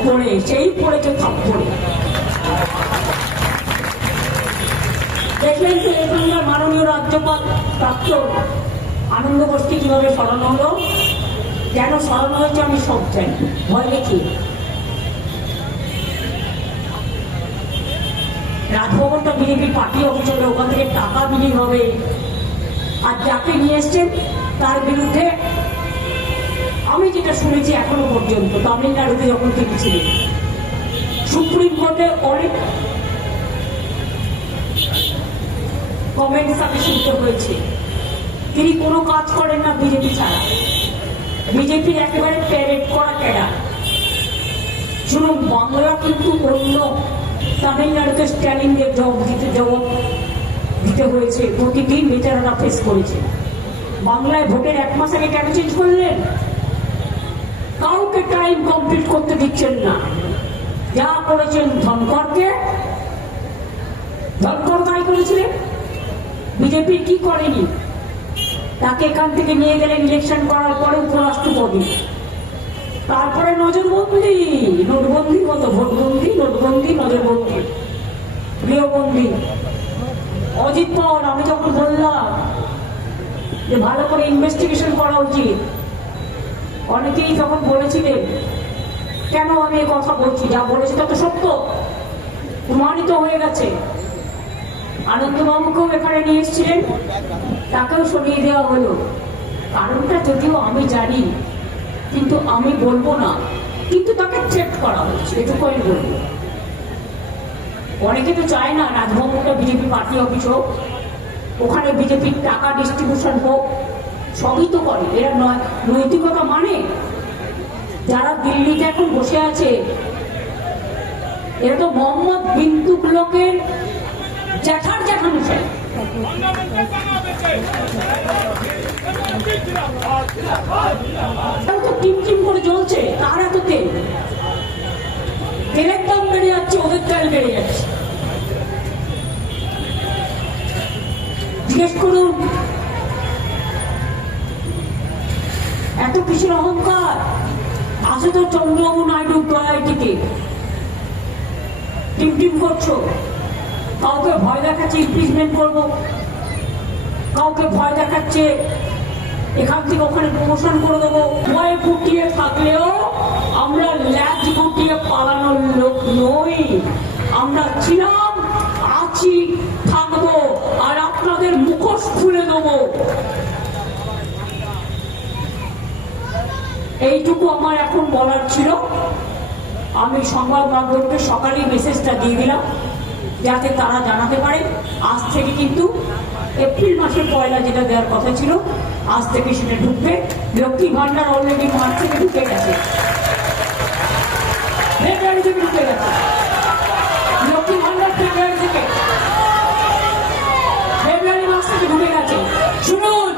থাপ্পড়ে, সেই পড়েছে থাপ্পড়ে। দেখলেন তো এখানকার মাননীয় রাজ্যপাল প্রাক্তন আনন্দ গোষ্ঠী কিভাবে সরানো হলো। কেন সরানো হয়েছে আমি সব জানি, ভয় দেখি। রাজভবনটা বিজেপি পার্টি অফিস হবে, ওখান থেকে টাকা বিলি হবে, আর যাকে নিয়ে এসছেন তার বিরুদ্ধে আমি যেটা শুনেছি এখনো পর্যন্ত তামিলনাড়ুতে যখন তিনি ছিলেন সুপ্রিম কোর্টে অনেক কমেন্টস আমি শুনতে হয়েছে। তিনি কোনো কাজ করেন না বিজেপি ছাড়া, বিজেপির একেবারে প্যারেড করা ক্যাডার। শুনুন, বাংলা কিন্তু অন্য তামিলনাড়ুতে স্ট্যালিনদের জবাব দিতে হয়েছে, প্রতিদিন বেচারারা ফেস করেছে। বাংলায় ভোটের 1 মাস আগে কেন চেঞ্জ করলেন? কাউকে টাইম কমপ্লিট করতে দিচ্ছেন না। যা করেছেন ধনকরকে, ধনকর গাই করেছিলেন, বিজেপি কি করেনি? তাকে এখান থেকে নিয়ে গেলেন ইলেকশন করার পরে উপরাষ্ট্রপতি, তারপরে নজরবন্দি, নোটবন্দি মতো ভোটবন্দি, নোটবন্দি, নজরবন্দি, গৃহবন্দি। অজিত পাওয়ার আমি যখন বললাম যে ভালো করে ইনভেস্টিগেশন করা উচিত, অনেকেই তখন বলেছিলেন কেন আমি এই কথা বলছি, যা বলেছি তত সত্য, প্রমাণিত হয়ে গেছে। আনন্দবাবুকেও এখানে নিয়ে এসেছিলেন, তাকেও সরিয়ে দেওয়া হলো। কারণটা যদিও আমি জানি, কিন্তু আমি বলবো না, কিন্তু তাকে চেক করা হচ্ছে, এটুকু আমি বলবো। অনেকে তো চায় না রাজভবনটা বিজেপি পার্টি অফিস হোক, ওখানে বিজেপির টাকা ডিস্ট্রিবিউশন হোক, সবই তো করে। এরা নৈতিকতা মানে? যারা দিল্লিতে এখন বসে আছে এরা তো মোহাম্মদ বিন তুগলকের জ্যাঠার জ্যাঠামশাই। তো টিম করে জ্বলছে, তার এত তেল, তেলের দাম বেড়ে যাচ্ছে, ওদের তেল বেড়ে যাচ্ছে। জিজ্ঞেস করুন এত কিসের অহংকার? আছে তো চন্দ্রবাবু নাইডু প্রয়ারিটিতে, টিম করছো। কাউকে ভয় দেখাচ্ছে ইমপিচমেন্ট করবো, কাউকে ভয় দেখাচ্ছে এখান থেকে ওখানে প্রমোশন করে দেবো। ভয়ে ফুটিয়ে থাকলেও আমরা ল্যাজ গুটিয়ে পালানোর লোক নই। আমরা ছিলাম, আছি, থাকবো, আর আপনাদের মুখোশ খুলে দেবো। এইটুকু আমার এখন বলার ছিল। আমি সংবাদ মাধ্যমকে সকালেই মেসেজটা দিয়ে দিলাম যাতে তারা জানাতে পারে। আজ থেকে কিন্তু এপ্রিল মাসের 1 যেটা দেওয়ার কথা ছিল, আজ থেকে সেটা ঢুকবে। লক্ষ্মী ভান্ডার অলরেডি মার্চ থেকে ঢুকে গেছে, ফেব্রুয়ারি থেকে ঢুকে গেছে। লক্ষ্মী ভান্ডার ফেব্রুয়ারি মাস থেকে ঢুকে গেছে। শুনুন,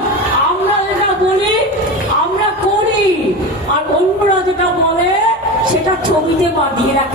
আমরা যেটা বলি আমরা করি, আর অন্যরা যেটা বলে সেটা ছবিতে বাঁধিয়ে রাখে।